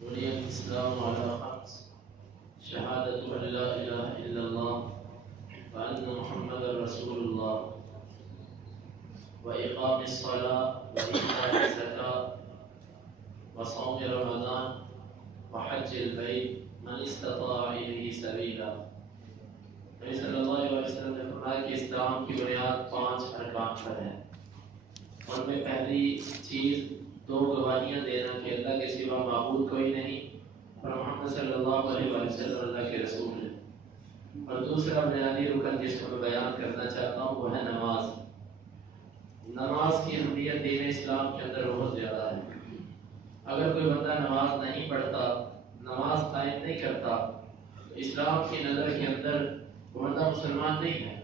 بني الإسلام على خمس: شهادة أن لا إله إلا الله وأن محمدا رسول الله وإقام الصلاة وإيتاء الزكاة وصوم رمضان وحج البيت من استطاع إليه سبيلا۔ نبی صلی اللہ علیہ وسلم نے فرمایا کہ اسلام کی بنیاد 5 ارکان پر ہے۔ ان میں پہلی چیز 2 گواہیاں دینا کہ اللہ کے سوا معبود کوئی نہیں اور محمد صلی اللہ علیہ وسلم اللہ کے رسول ہیں، اور دوسرا بنیادی رکن جس کو میں بیان کرنا چاہتا ہوں وہ ہے نماز۔ نماز کی اہمیت دین اسلام کے اندر بہت زیادہ ہے۔ اگر کوئی بندہ نماز نہیں پڑھتا، نماز قائم نہیں کرتا، تو اسلام کی نظر کے اندر وہ بندہ مسلمان نہیں ہے۔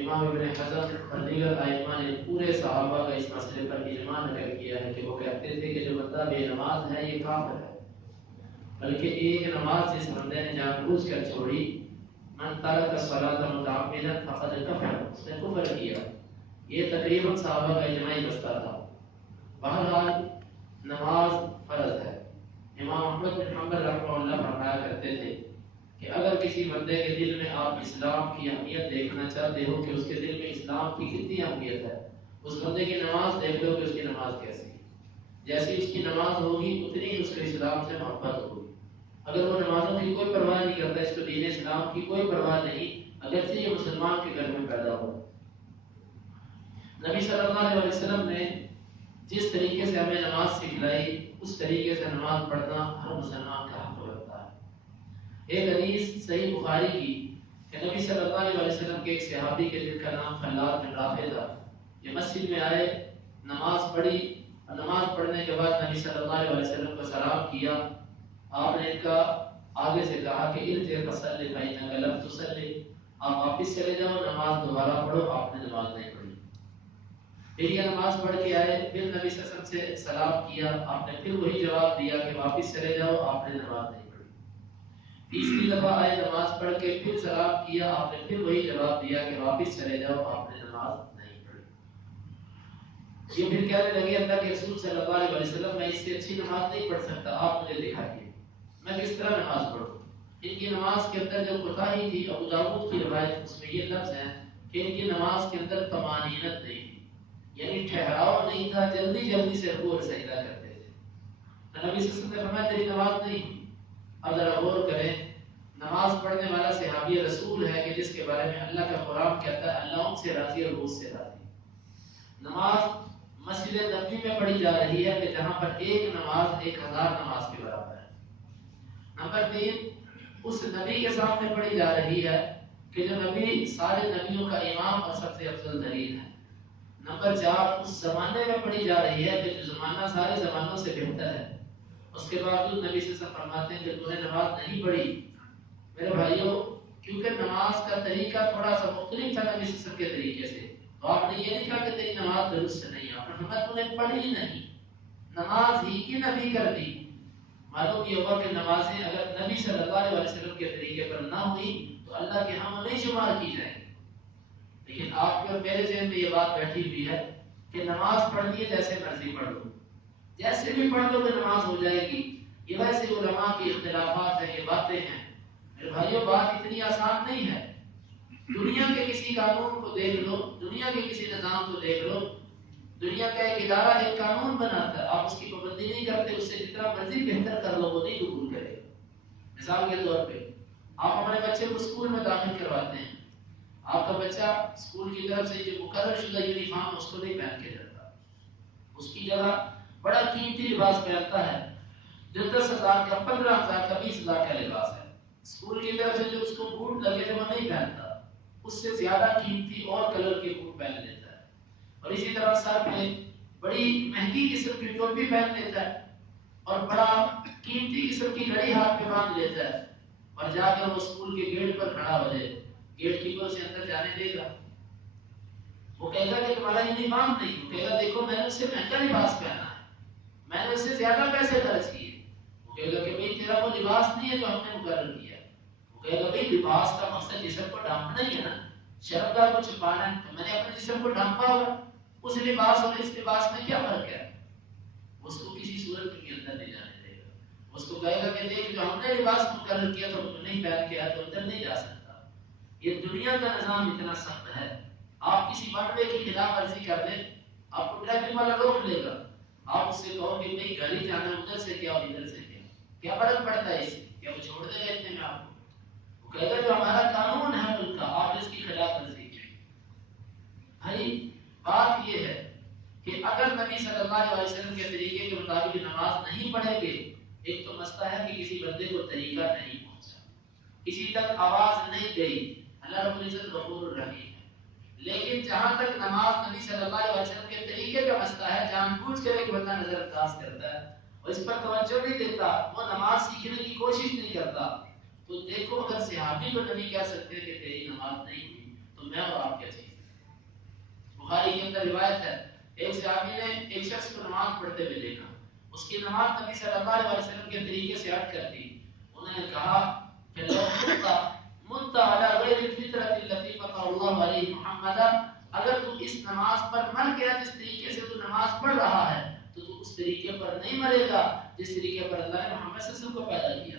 امام ابن حزم اور دیگر ائمہ نے پورے صحابہ کا اس مسئلے پر اجماع نقل کیا ہے کہ وہ کہتے تھے کہ جو بندہ بے نماز ہے یہ کافر ہے، بلکہ ایک نماز جس بندے نے جان بوجھ کر چھوڑی، من ترک الصلاۃ متعمدا فقد کفر، اس نے کفر کیا۔ یہ تقریباً صحابہ کا اجماعی بستہ تھا۔ بہرحال نماز فرض ہے۔ امام احمد بن حنبل رحمہ اللہ فرمایا کرتے تھے کہ اگر کسی بندے کے دل میں آپ اسلام کی اہمیت دیکھنا چاہتے ہو کہ اس کے دل میں اسلام کی کتنی اہمیت ہے، اس بندے کی نماز دیکھ لو کہ اس کی نماز کیسی ہے۔ جیسی اس کی نماز ہوگی اتنی اس کو اسلام سے محبت ہوگی۔ اگر وہ نمازوں کی کوئی پرواہ نہیں کرتا، اس کو دین اسلام کی کوئی پرواہ نہیں، اگرچہ یہ مسلمان کے گھر میں پیدا ہو۔ نبی صلی اللہ علیہ وسلم نے جس طریقے سے ہمیں نماز سکھلائی، اس طریقے سے نماز پڑھنا ہر مسلمان کا حق ہوتا ہے۔ ایک حدیث صحیح بخاری کی کہ نبی صلی اللہ علیہ وسلم کے ایک صحابی کے جن کا نام خلاد بن رافع تھا، یہ مسجد میں آئے، نماز پڑھی، اور نماز پڑھنے کے بعد نبی صلی اللہ علیہ وسلم کو سلام کیا۔ آپ نے ان کا آگے سے کہا کہ ارجع فصلی فإنک لم تصلی، آپ واپس چلے جاؤ، نماز دوبارہ پڑھو، آپ نے نماز نہیں پڑھی۔ پھر یہ نماز پڑھ کے آئے، پھر نبی صلی اللہ علیہ وسلم سے سلام کیا، آپ نے پھر وہی جواب دیا کہ واپس چلے جاؤ، آپ نے نماز نہیں پڑھی۔ تیسری دفعہ آئے، نماز پڑھ کے پھر سلام کیا، آپ نے پھر وہی جواب دیا کہ واپس چلے جاؤ، آپ نے نماز نہیں پڑھی۔ یہ پھر کہنے لگے اللہ کے رسول صلی اللہ علیہ وسلم میں اس سے اچھی نماز نہیں پڑھ سکتا، آپ مجھے دکھائیے میں کس طرح نماز پڑھوں۔ ان کی نماز کے اندر جو کوتاہی تھی، ابو داؤد کی روایت اس میں یہ لفظ ہے کہ ان کی نماز کے اندر طمانینت نہیں تھی، یعنی ٹھہراؤ نہیں تھا، جلدی جلدی سے رکوع اور سجدہ کرتے تھے۔ نبی صلی اللہ علیہ وسلم نے فرمایا تیری نماز نہیں ہوئی۔ اب ذرا غور کریں، نماز پڑھنے والا صحابی رسول ہے کہ جس کے بارے میں اللہ کا قرآن کہتا ہے اللہ ان سے راضی اور وہ اس سے راضی۔ نماز مسجد نبوی میں پڑھی جا رہی ہے کہ جہاں پر ایک نماز 1000 نماز کے برابر ہے۔ نمبر 3، اس نبی کے سامنے پڑھی جا رہی ہے کہ جو نبی سارے نبیوں کا امام اور سب سے افضل ترین ہے۔ نمبر 4، اس زمانے میں پڑھی جا رہی ہے کہ جو زمانہ سارے زمانوں سے بہتر ہے۔ اس کے باوجود نبی صلی اللہ علیہ وسلم فرماتے ہیں کہ تو نے نماز نہیں پڑھی۔ میرے بھائیوں، کیونکہ نماز کا طریقہ تھوڑا سا مختلف تھا نبی صلی اللہ علیہ وسلم کے طریقے سے، تو آپ نے یہ نہیں کہا کہ تیری نماز درست نہیں ہے، آپ نے فرمایا تو نے پڑھی نہیں، نماز ہی کی نبی کر دی۔ معلوم یہ ہوا کہ نمازیں اگر نبی صلی اللہ علیہ وسلم کے طریقے پر نہ ہوئی تو اللہ کے ہم نہیں شمار کی جائیں گی۔ لیکن آپ کے اور میرے ذہن میں یہ بات بیٹھی ہوئی ہے کہ نماز پڑھنی ہے جیسے مرضی پڑھ لو، جیسے بھی پڑھ لو کہ نماز ہو جائے گی۔ یہ ویسے علماء کے اختلافات ہیں، یہ باتیں ہیں۔ میرے بھائیوں، بات اتنی آسان نہیں ہے۔ دنیا کے کسی قانون کو دیکھ لو، دنیا کے کسی نظام کو دیکھ لو، دنیا کا ایک ادارہ ایک قانون بناتا ہے، آپ اس کی پابندی نہیں کرتے، اس سے جتنا مرضی بہتر کر لو وہ نہیں قبول کرے۔ مثال کے طور پہ آپ اپنے بچے کو اسکول میں داخل کرواتے ہیں، آپ کا بچہ اسکول کی طرف سے جو مقرر شدہ یونیفارم اس کو نہیں پہن کے جاتا، اس کی جگہ بڑا قیمتی لباس پہنتا ہے جو 10,000 کا، 15,000 کا، 20,000 کا لباس ہے۔ اسکول کی طرف سے جو اس کو بوٹ لگے تھے وہ نہیں پہنتا، اس سے زیادہ قیمتی اور کلر کے بوٹ پہن لیتا ہے، اور اسی طرح سر پہ بڑی مہنگی قسم کی ٹوپی پہن لیتا ہے، اور بڑا قیمتی قسم کی گھڑی ہاتھ پہ باندھ لیتا ہے، اور جا کر وہ اسکول کے گیٹ پر کھڑا ہو جائے، گیٹ کیپر سے اندر جانے دے گا؟ وہ کہے گا کہ تمہارا یونیفارم نہیں، وہ کہے گا دیکھو میں نے اس سے مہنگا لباس پہنا ہے، میں نے اس سے زیادہ پیسے خرچ کیے۔ وہ کہے گا کہ بھائی تیرا وہ لباس نہیں ہے جو ہم نے مقرر کیا۔ وہ کہے گا بھائی لباس کا مقصد جسم کو ڈھانپنا ہی ہے نا، شرمگاہ کو چھپانا ہے، تو میں نے اپنے جسم کو ڈھانپا ہوگا، اس لباس اور اس لباس میں کیا فرق ہے؟ اس کو کسی صورت کے اندر نہیں جانے دے گا۔ کہ دیکھ جو ہم نے لباس مقرر کیا تو نہیں پہن کے تو اندر نہیں جا سکتا. یہ دنیا کا نظام اتنا سخت ہے. آپ کسی بٹوے کی خلاف ورزی کر دیں آپ کو ٹریفک والا روک لے گا. آپ اس سے کہو کہ بھائی گاڑی جانا ادھر سے کیا اور ادھر سے کیا فرق پڑتا ہے اس سے؟ کیا وہ چھوڑ دے گا اتنے میں آپ کو؟ وہ کہے گا جو ہمارا قانون ہے ملک کا آپ اس کی خلاف ورزی کی. بھائی بات یہ ہے کہ اگر نبی صلی اللہ علیہ وسلم کے طریقے کے مطابق نماز نہیں پڑھیں گے، ایک تو مسئلہ ہے کہ کسی بندے کو طریقہ نہیں پہنچا، کسی تک آواز نہیں گئی. اللہ رب العزت غفور الرحیم ہے. لیکن جہاں تک نماز نبی صلی اللہ علیہ وسلم کے طریقے کا مسئلہ ہے، جان بوجھ کر ایک بندہ نظر انداز کرتا ہے اور اس پر توجہ نہیں دیتا، وہ نماز سیکھنے کی کوشش نہیں کرتا، تو دیکھو اگر صحابی کو نبی کہہ سکتے ہیں کہ تیری نماز نہیں ہوئی تو میں اور آپ کیا چیز. بخاری کے اندر روایت ہے ایک صحابی نے ایک شخص کو نماز پڑھتے ہوئے دیکھا، اس کی نماز نبی صلی اللہ علیہ وسلم کے طریقے سے ہٹ کر تھی. انہوں نے کہا کہ لو مت علی غیر الفطرۃ التي فطر اللہ علیہ محمد، اگر تو اس نماز پر مر گیا جس طریقے سے تو نماز پڑھ رہا ہے تو تو اس طریقے پر نہیں مرے گا جس طریقے پر اللہ نے محمد صلی اللہ علیہ وسلم کو پیدا کیا.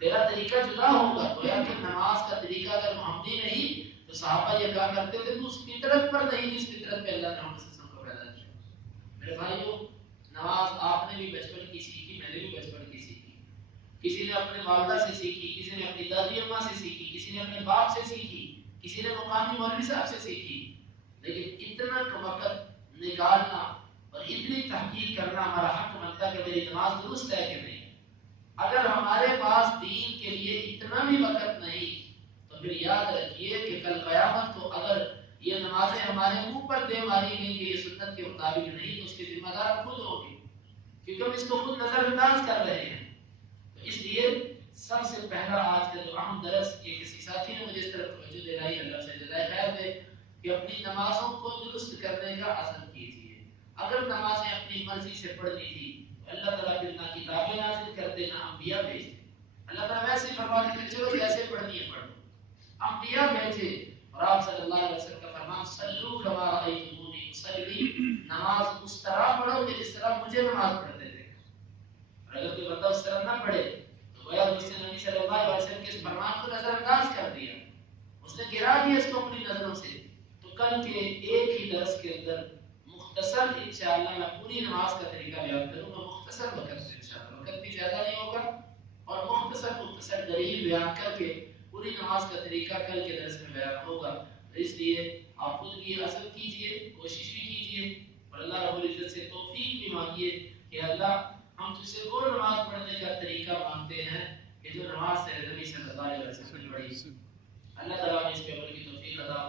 تیرا طریقہ جدا ہوگا. گویا کہ نماز کا طریقہ اگر محمدی نہیں تو صحابہ یہ کہا کرتے تھے تو اس فطرت پر نہیں جس فطرت پہ اللہ نے محمد صلی اللہ علیہ وسلم کو پیدا کیا. میرے بھائیو نماز آپ نے بھی بچپن کی سیکھی، میں نے بھی بچپن کی سیکھی. کسی نے اپنے والدہ سے سیکھی، کسی نے اپنی دادی اماں سے سیکھی، کسی نے اپنے باپ سے سیکھی، کسی نے مقامی مولوی صاحب سے سیکھی. لیکن اتنا وقت نکالنا اور اتنی تحقیق کرنا ہمارا حق بنتا کہ میری نماز درست ہے کہ نہیں. اگر ہمارے پاس دین کے لیے اتنا بھی وقت نہیں تو پھر یاد رکھیے کہ کل قیامت کو اگر یہ نمازیں ہمارے منہ پر دے ماری گئی کہ یہ سنت کے مطابق نہیں تو اس کے ذمہ دار خود ہوگی، کیونکہ ہم اس کو خود نظر انداز کر رہے ہیں. تو اس لیے سب سے پہلا آج کا جو اہم درس یہ کسی ساتھی نے مجھے اس طرف توجہ دلائی، اللہ سے جزائے خیر دے، کہ اپنی نمازوں کو درست کرنے کا عزم کیجیے. اگر نمازیں اپنی مرضی سے پڑھنی تھی اللہ تعالیٰ پھر نہ کتابیں نازل کرتے نہ انبیاء بھیجتے. اللہ تعالیٰ ویسے فرماتے کہ چلو جیسے پڑھنی ہے پڑھو. انبیاء بھیجے اور آپ صلی اللہ علیہ وسلم کا فرمان صلو کما رأیتمونی اصلی، نماز اس طرح پڑھو کہ جس طرح مجھے نماز پڑھتے تھے. اور اگر کوئی بندہ اس طرح نہ پڑھے تو گویا اس نے نبی صلی اللہ علیہ وسلم کے اس فرمان کو نظر انداز کر دیا، اس نے گرا دیا اس کو اپنی نظروں سے. تو کل کے ایک ہی درس کے اندر مختصر انشاءاللہ میں پوری نماز کا طریقہ بیان کروں گا، مختصر وقت میں انشاءاللہ، وقت بھی زیادہ نہیں ہوگا اور مختصر دلیل بیان کر کے پوری نماز کا طریقہ کل کے درس میں بیان ہوگا. اس لیے آپ خود بھی عزم کیجئے، کوشش بھی کیجئے اور اللہ رب العزت سے توفیق بھی مانگیے کہ اللہ ہم تجھ سے وہ نماز پڑھنے کا طریقہ مانگتے ہیں کہ جو نماز سے نبی صلی اللہ علیہ وسلم نے پڑھی. اللہ تعالیٰ نے اس پہ عمل کی توفیق عطا